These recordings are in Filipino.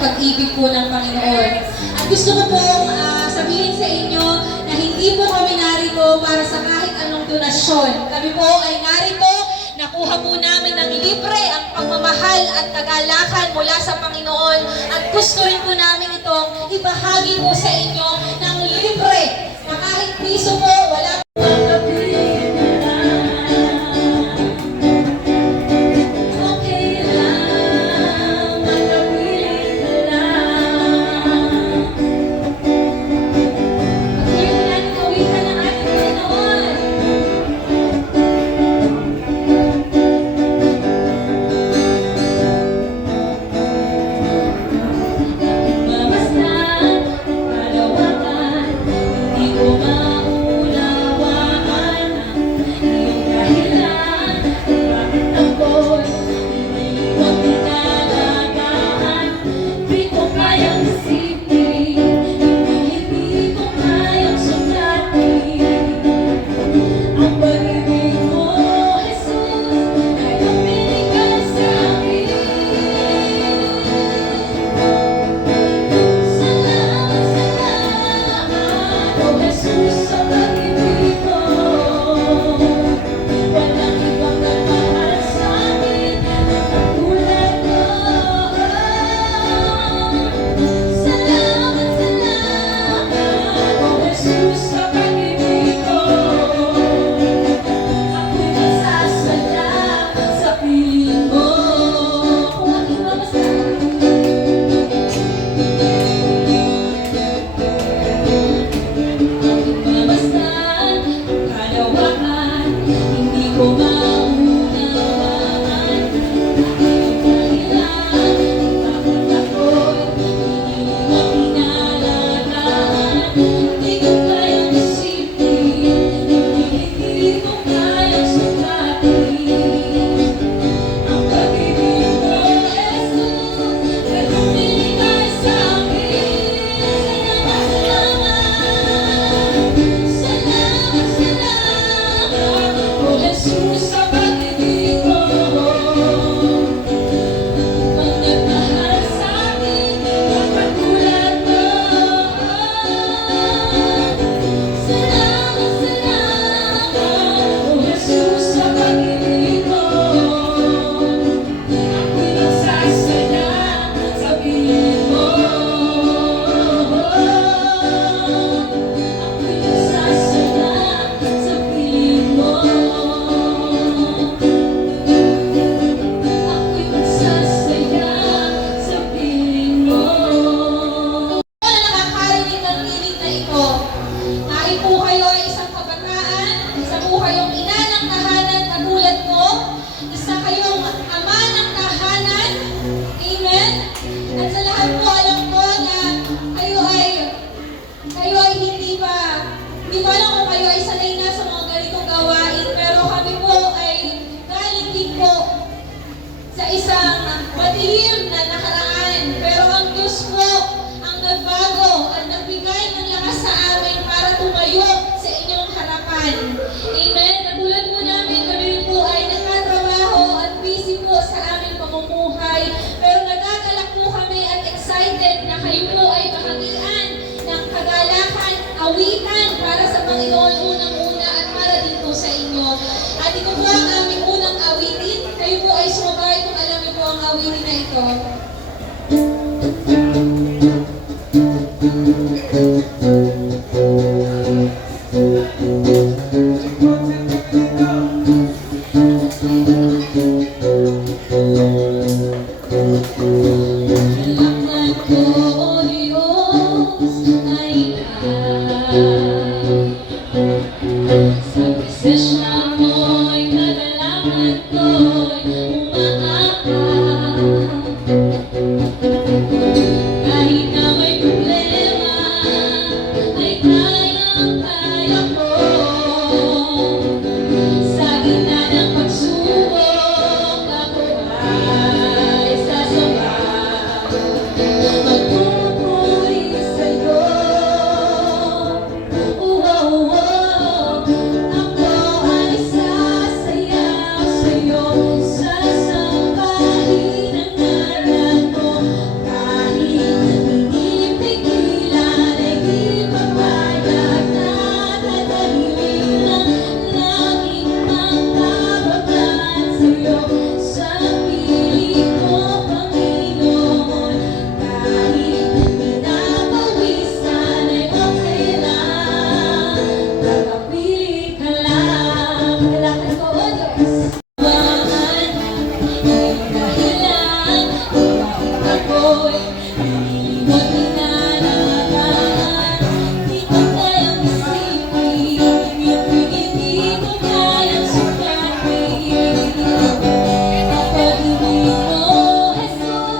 pag-ibig po ng Panginoon. At gusto ko pong sabihin sa inyo na hindi po kami narito para sa kahit anong donasyon. Kami po ay narito, nakuha po namin ng libre ang pagmamahal at kagalakan mula sa Panginoon. At gusto rin po namin itong ibahagi po sa inyo ng libre na kahit piso po, wala po. Madilim na nakaraan, pero ang Diyos po ang nagbago at nagbigay ng lakas sa amin para tumayo sa inyong harapan. Amen? Katulad po namin, kami po ay nagtatrabaho at busy po sa aming pamumuhay, pero nagagalak po kami at excited na kayo po ay bahagian ng kagalakan, awitan para sa Panginoon unang-una at para din po sa inyo. At ito po ang aming unang awitin. Kayo po ay sumabay kung alam niyo po ang awitin na ito. Kailangan ko, Diyos, ay sa presensya mo'y kadalaman ko'y umaakap. Pinili mo't pinananahan. Di ko kayang isipin, yung hindi ko kayang sukatin. Kapag hindi mo, Jesus,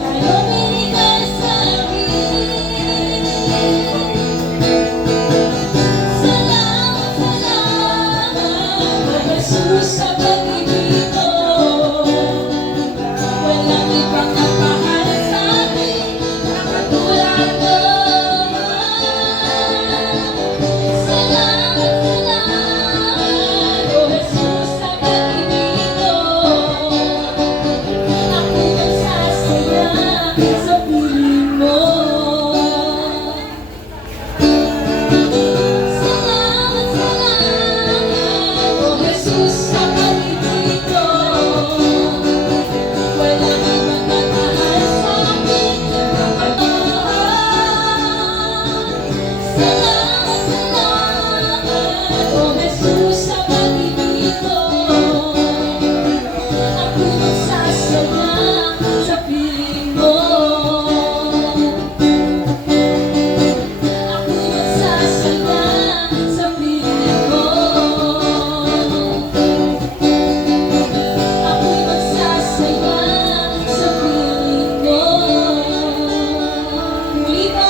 tayo binigay sa akin. Salamat, salamat, Jesus, sa pag-ibig mo. Walang ibang nagmahal sa akin na katulad mo. Salamat, salamat, O Jesus, sa pag-ibig mo. Ako magsasaya sa piling mo. Salamat, salamat, O Jesus, sa pag-ibig mo. Walang ibang nagmahal sa akin na katulad. Salamat, salamat, O Jesus, sa pag-ibig mo. Ako magsasaya sa piling mo. Ako magsasaya sa piling mo. Ako'y magsasaya sa piling mo. Muli po,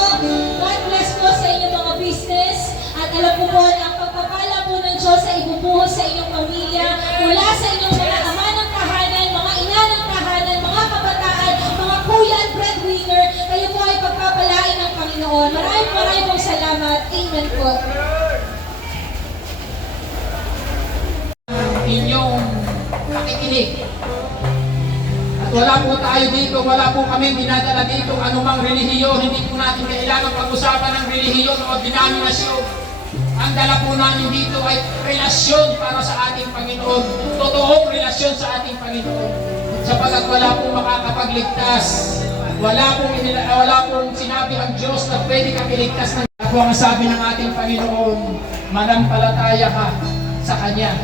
God bless po sa inyong mga business. At alam ko po na ang pagpapala po ng Diyos ay ibubuhos sa inyong pamilya, mula sa inyong mga ama ng tahanan, mga ina ng tahanan, mga kabataan, mga kuya at breadwinner. Kayo po ay pagpapalain ng Panginoon. Maraming pong salamat. Amen po. Inyong pakikinig. At wala po tayo dito, wala po kami dinadala dito anumang relihiyon. Hindi po natin kailangan pag-usapan ng relihiyon o denominasyon. Ang dala po namin dito ay relasyon para sa ating Panginoon. Totoong relasyon sa ating Panginoon. Sapagkat wala pong makakapagligtas. Wala pong sinabi ang Diyos na pwede kang iligtas ng. Ako ang sabi ng ating Panginoon, manampalataya ka sa Kanya.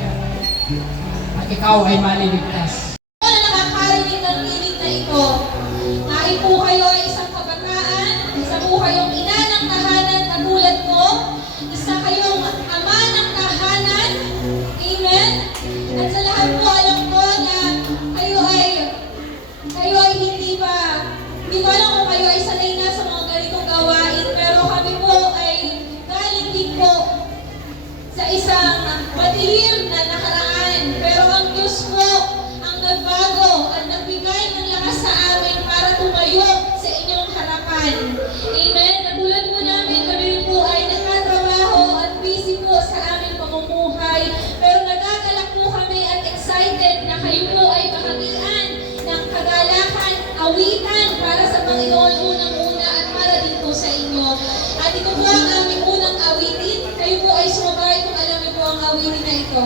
At ikaw ay maliligtas. Na nakakarinig ng tinig na ito, kahit po kayo ay isang kabataan, isa po kayong ina ng tahanan katulad ko, isa kayong ama ng tahanan, amen? At sa lahat po, alam ko na kayo ay hindi ko alam kung kayo ay sanay na sa mga ganitong gawain, pero kami po ay galing din po sa isang madilim na nakaraan. Pero ang Diyos po ang nagbago at nagbigay ng lakas sa amin para tumayo sa inyong harapan. Amen? Katulad po namin, kami rin po ay nagtatrabaho at busy po sa aming pamumuhay. Pero nagagalak po kami at excited na kayo po ay bahagian ng kagalakan, awitan para sa Panginoon unang-una at para din po sa inyo. At ito po ang aming unang awitin. Kayo po ay sumabay kung alam niyo po ang awitin na ito.